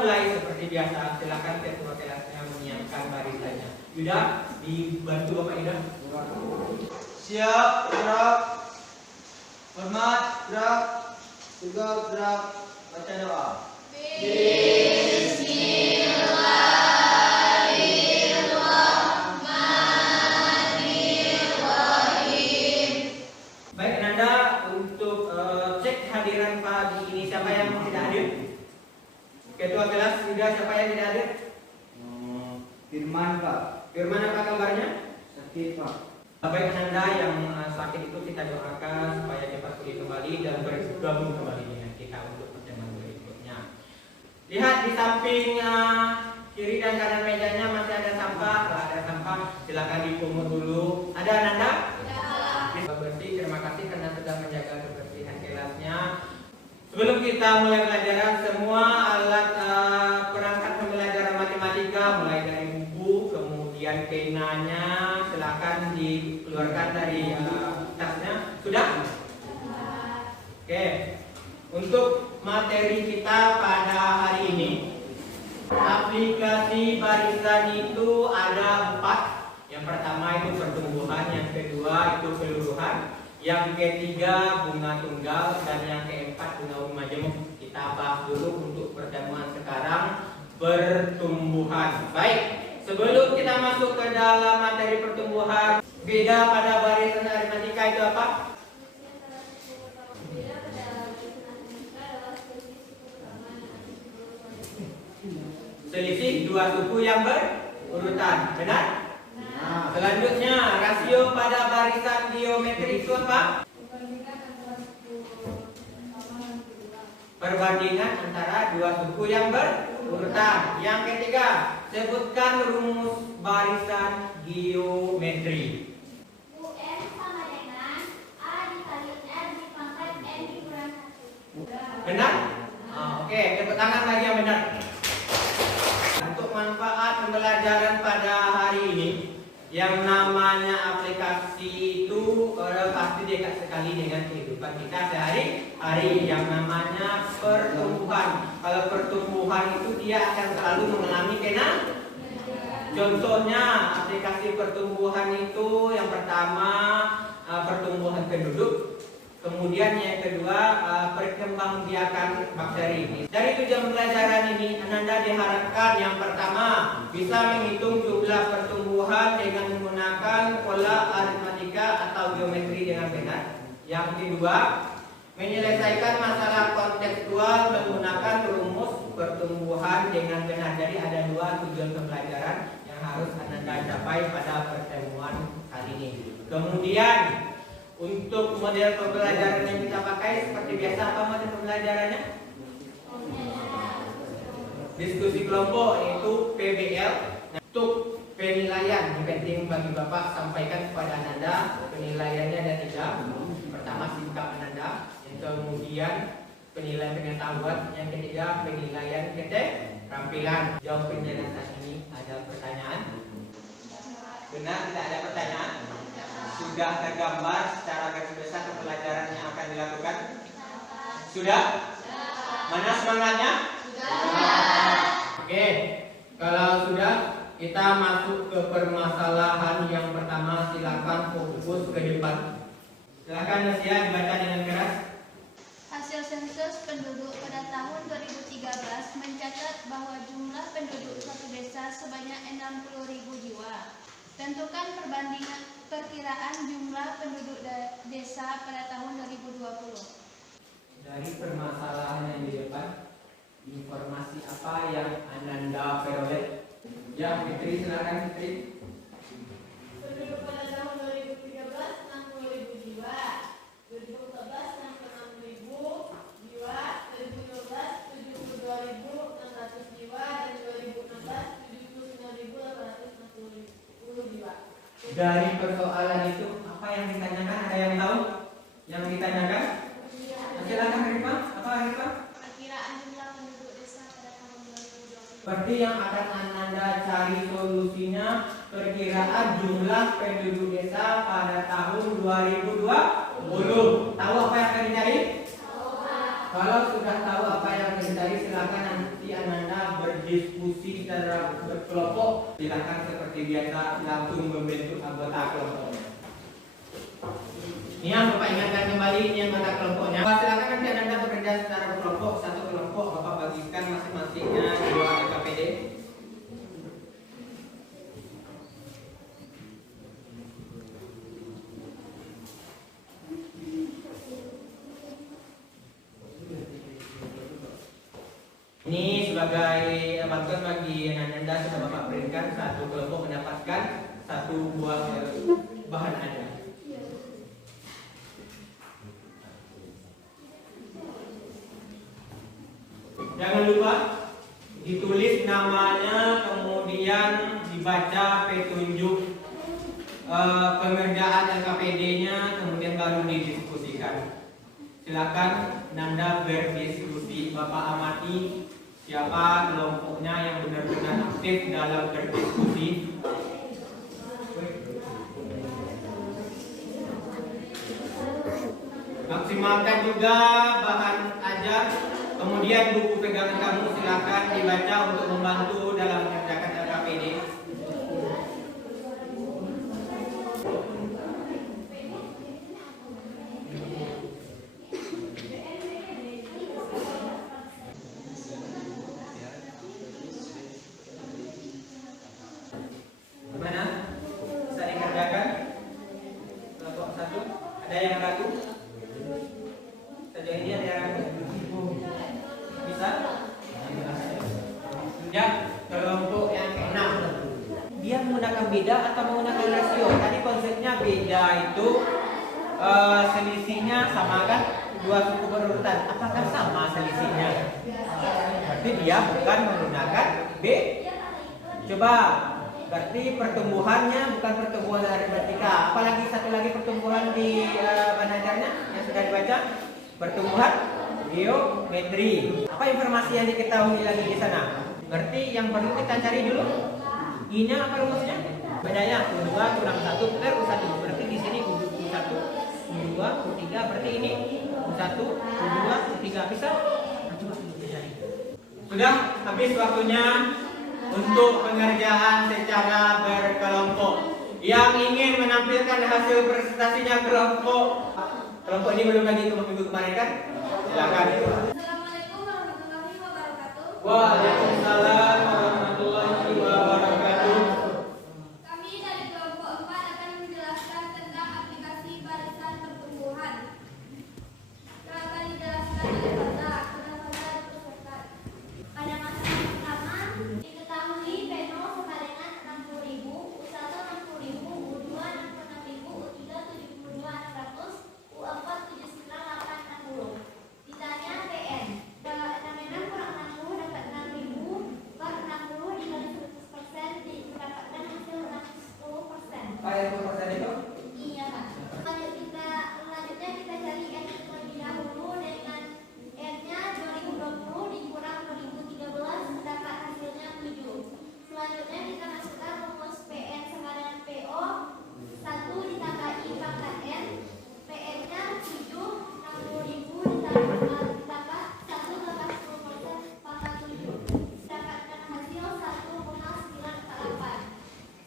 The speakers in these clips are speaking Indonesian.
mulai seperti biasa. Silakan ketua kelasnya menyiapkan barisannya. Yuda, dibantu Bapak Yuda. Siap, gerak. Hormat, gerak. Tegak, gerak. Baca doa. Baik, Ananda, untuk cek hadiran pagi ini siapa yang tidak hadir? Ketua kelas Yuda, siapa yang tidak hadir? Firman, Pak. Firman, apa kabarnya? Sakit, Pak. Baik, Ananda yang sakit itu kita doakan supaya cepat pulih kembali dan bergabung kembali dengan kita untuk pertemuan berikutnya. Lihat di samping kiri dan kanan mejanya masih ada sampah. Kalau ada sampah silakan dipungut dulu. Ada Ananda? Bersih, terima kasih karena sudah menjaga kebersihan kelasnya. Sebelum kita mulai pelajaran, semua alat perangkat pembelajaran matematika mulai dari buku, kemudian penanya, silakan dikeluarkan dari tasnya. Sudah? Oke. Untuk materi kita pada hari ini, aplikasi barisan itu ada 4. Yang pertama itu pertumbuhan, yang kedua itu keluruhan, yang ketiga bunga tunggal, dan yang keempat bunga majemuk. Kita bahas dulu untuk pertemuan sekarang pertumbuhan. Baik, sebelum kita masuk ke dalam materi pertumbuhan, beda pada barisan aritmatika itu apa? Selisih dua suku yang berurutan, benar? Selanjutnya, rasio pada barisan geometri itu apa? Perbandingan antara dua suku yang berurutan. Yang ketiga, sebutkan rumus barisan geometri. UN sama dengan A dikali R dipangkat N dikurang 1. Benar? Oke, tepuk tangan lagi yang benar. Untuk manfaat pembelajaran pada hari ini, yang namanya aplikasi itu pasti dekat sekali dengan kehidupan kita sehari-hari. Yang namanya pertumbuhan. Kalau pertumbuhan itu dia akan selalu mengalami contohnya aplikasi pertumbuhan itu yang pertama pertumbuhan penduduk, kemudian yang kedua perkembangbiakan bakteri. Dari tujuan pelajaran ini, Ananda diharapkan yang pertama bisa menghitung jumlah pertumbuhan dengan menggunakan pola aritmatika atau geometri dengan benar. Yang kedua, menyelesaikan masalah kontekstual menggunakan rumus pertumbuhan dengan benar. Jadi ada dua tujuan pembelajaran yang harus Ananda capai pada pertemuan kali ini. Kemudian untuk model pembelajaran yang kita pakai seperti biasa, apa model pembelajarannya? Diskusi kelompok, yaitu PBL. Untuk penilaian yang penting bagi Bapak sampaikan kepada Ananda penilaiannya ada 3. Pertama sikap Ananda, yang kemudian penilaian pengetahuan, yang ketiga penilaian keterampilan. Jawab penjelasan ini ada pertanyaan? Benar, tidak ada pertanyaan? Sudah tergambar secara garis besar pembelajaran yang akan dilakukan? Sudah? Mana semangatnya? Oke, kalau sudah, kita masuk ke permasalahan yang pertama. Silakan fokus ke depan. Silakan Nasia dibaca dengan keras. Hasil sensus penduduk pada tahun 2013 mencatat bahwa jumlah penduduk suatu desa sebanyak 60.000 jiwa. Tentukan perbandingan perkiraan jumlah penduduk desa pada tahun 2020. Dari permasalahan yang di depan, informasi apa yang Ananda peroleh? Ya, Fitri, silakan Fitri. Penduduk pada tahun 2013 60.000 jiwa, 2014 66.000 jiwa, 2012 72.600 jiwa, dan 2016 79.860 jiwa. Dari persoalan itu apa yang ditanyakan? Ada yang tahu? Yang ditanyakan? Silakan Rifah. Apa Rifah? Perkiraan jumlah penduduk desa pada tahun 2020. Seperti yang akan Ananda cari solusinya, perkiraan jumlah penduduk desa pada tahun 2020. Tahu apa yang akan dicari? Kalau sudah tahu apa yang akan dicari, silakan nanti ikuti Ananda berdiskusi secara berkelompok. Silakan seperti biasa langsung membentuk anggota kelompoknya. Ini yang Bapak ingatkan kembali, ini anggota kelompoknya. Silakan nanti Ananda bekerja secara berkelompok, satu kelompok Bapak bagikan masing-masingnya 2 LKPD. Ini sebagai bantuan bagi Ananda sudah Bapak berikan satu kelompok mendapatkan 1 buah bahan Anda. Jangan lupa ditulis namanya, kemudian dibaca petunjuk pengerjaan LKPD-nya, kemudian baru didiskusikan. Silakan Nanda berdiskusi. Bapak amati siapa kelompoknya yang benar-benar aktif dalam berdiskusi. Maksimalkan juga bahan ajar. Kemudian buku pegangan kamu silakan dibaca untuk membantu dalam mengerjakan LKPD. Gimana? Bisa dikerjakan? Kelompok 1. Ada yang ragu? Sejauh ini ada yang ragu? Bisa? Ya, kelompok yang ke-6. Dia menggunakan beda atau menggunakan rasio? Tadi konsepnya beda itu selisihnya sama kan? 2 suku berurutan. Apakah sama selisihnya? Berarti dia bukan menggunakan B. Coba, berarti pertumbuhannya bukan pertumbuhan aritmetika. Apalagi satu lagi pertumbuhan di banajarnya yang sudah dibaca? Pertumbuhan geometri. Apa informasi yang diketahui lagi di sana? Berarti yang perlu kita cari dulu. Ini apa rumusnya? Bedanya U2 kurang 1 per U1. Berarti di sini U1, U2, U3. Berarti ini U1, U2, U3. Bisa? Nah, coba kita cari. Sudah habis waktunya untuk pengerjaan secara berkelompok. Yang ingin menampilkan hasil presentasinya kelompok ini belum lagi minggu kemarin kan? Silakan. Assalamualaikum warahmatullahi wabarakatuh. Waalaikumsalam warahmatullahi wabarakatuh. Kami dari kelompok 4 akan menjelaskan tentang aplikasi barisan pertumbuhan. Akan dijelaskan oleh Bapak. Kenapa dipersiapkan? Pada masa yang pertama, diketahui Peno sama dengan 60.000, U1 60.000, U2 66.000, U3 72.600, U4 79.860. Ditanya PN, 66 kurang 60 dapat 6.000, per 60 dikali 100% didapatkan hasil 60%. Apa yang persen itu? Iya Pak. Selanjutnya kita cari N terlebih dahulu dengan N-nya 2020 dikurang 2013 mendapat hasilnya 7. Selanjutnya kita masukkan rumus PN sama dengan PO 1 ditambah I pangkat N. PN-nya 7, 60.000 ditambah 1 tambah 10% pangkat 7. Dapatkan hasil 1,948.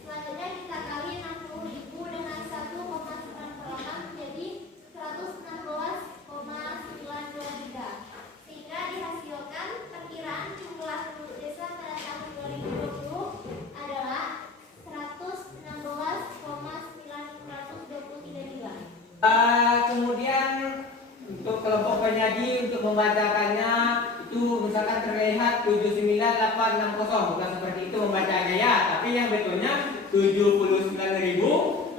Selanjutnya kita kali 60.000 dengan 1,948 jadi 116,923. Sehingga dihasilkan perkiraan jumlah penduduk desa pada tahun 2020 adalah 116,923 jiwa. Kemudian untuk kelompok penyaji untuk membacakannya itu misalkan terlihat 79860, bukan seperti itu membacanya ya, tapi yang betulnya 79.860.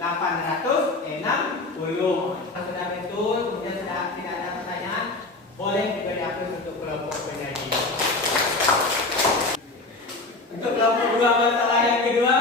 Sudah betul, kemudian sudah tidak ada pertanyaan, boleh diberi aplaus untuk kelompok penyaji. Untuk kelompok 2 masalah yang kedua,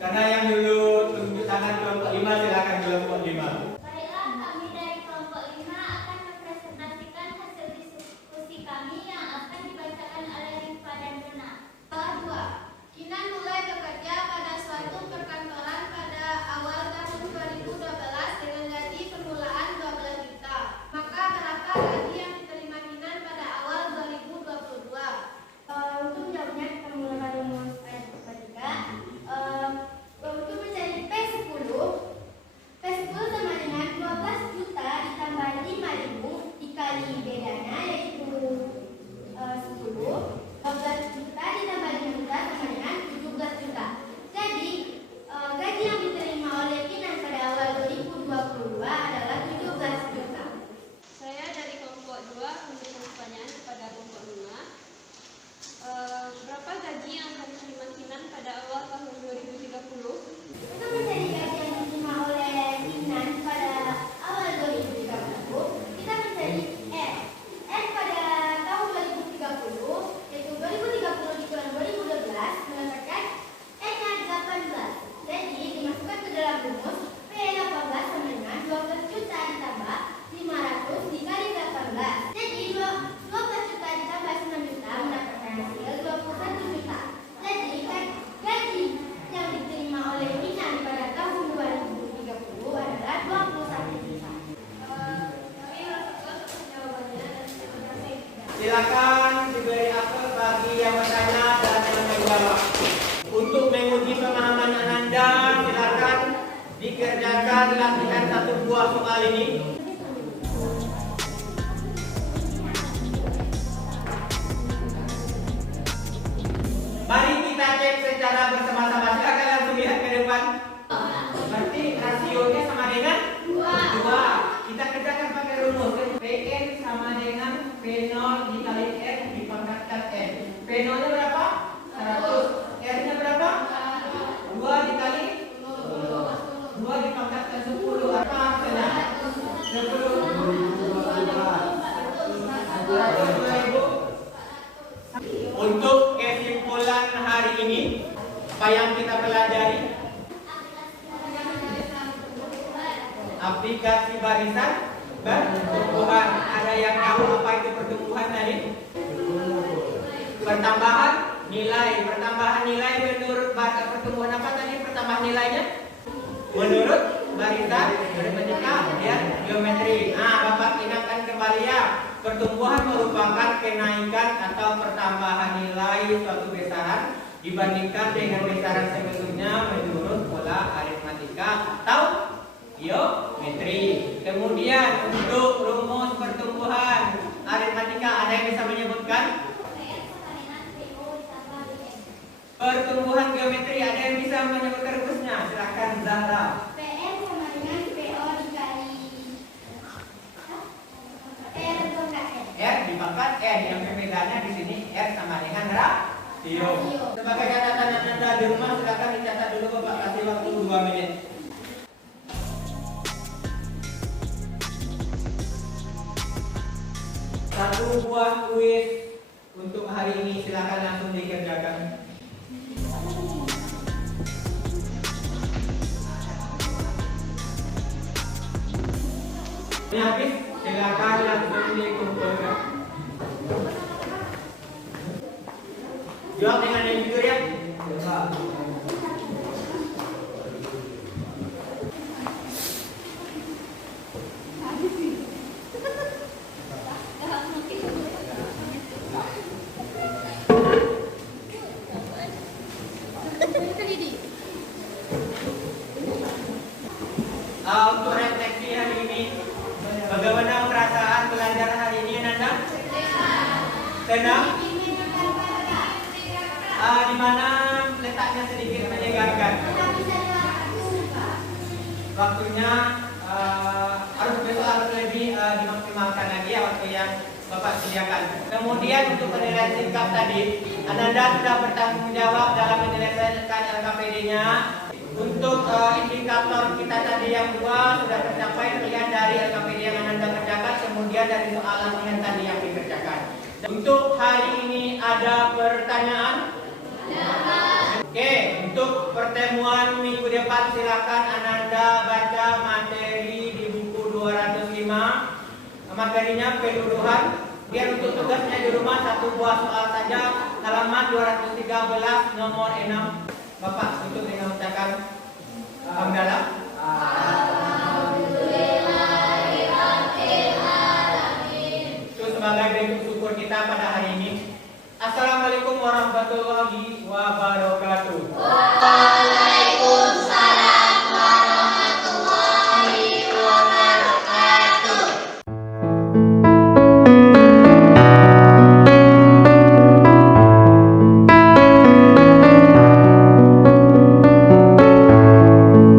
karena yang dulu tunjuk tangan kelompok 5, silakan kelompok 5. Baiklah, kami dari kelompok 5 akan mempresentasikan hasil diskusi kami yang akan dibacakan oleh Rifa dan Dona. Soal 2. Kinan mulai bekerja pada suatu perkantoran pada awal tahun 2012 dengan gaji permulaan 12 juta. Maka berapa gaji yang diterima Kinan pada awal 2022? dikerjakan latihan satu buah soal ini. Mari kita cek secara bersama-sama. Silakan langsung lihat ke depan. Berarti rasionya sama dengan 2. Kita kerjakan pakai rumus. PN sama dengan P0 dikali N dipangkatkan N. P0 nya berapa? 100. R nya berapa? 2 dikali 2 dipangkatkan 10. Apa hasilnya? 10. Untuk kesimpulan hari ini, apa yang kita pelajari? Aplikasi barisan pertumbuhan. Ada yang tahu apa itu pertumbuhan tadi? Pertambahan nilai. Pertambahan nilai menurut pertumbuhan apa tadi? Pertambahan nilainya? Menurut barisan aritmatika dan geometri. Nah, Bapak ingatkan kembali ya. Pertumbuhan merupakan kenaikan atau pertambahan nilai suatu besaran dibandingkan dengan besaran sebelumnya menurut pola aritmatika atau geometri. Kemudian untuk rumus pertumbuhan aritmatika ada yang bisa menyebutkan? Pertumbuhan geometri ada yang bisa menyebutkan rumusnya? Silakan Zahra. PN sama dengan PO dikali R dipangkat N. R dipangkat N, yang perbedaannya di sini R sama dengan rasio. Sebagai catatan Anda di rumah, silakan dicatat dulu Bapak, kasih waktu 2 menit. Satu buah kuis untuk hari ini, silakan langsung dikerjakan. Ini habis, silakan langsung dikumpulkan. Jawab dengan yang jujur ya. Untuk refleksi hari ini, bagaimana perasaan belajar hari ini Nanda? Tenang? Di mana letaknya sedikit menyegarkan? Waktunya harus besok harus lebih dimaksimalkan lagi ya waktu yang Bapak sediakan. Kemudian untuk penilaian singkat tadi, Ananda sudah bertanggung jawab dalam menyelesaikan LKPD-nya. Untuk indikator kita tadi yang 2 sudah tercapai terlihat dari LKPD yang Ananda kerjakan, kemudian dari soal latihan tadi yang dikerjakan. Untuk hari ini ada pertanyaan? Oke, untuk pertemuan minggu depan silakan Ananda baca materi di buku 205. Materinya penyuluhan. Kemudian untuk tugasnya di rumah 1 buah soal saja, halaman 213 nomor 6. Bapak untuk dengan ucapan hamdalah. Itu sebagai bentuk syukur kita pada hari ini. Assalamualaikum warahmatullahi wabarakatuh.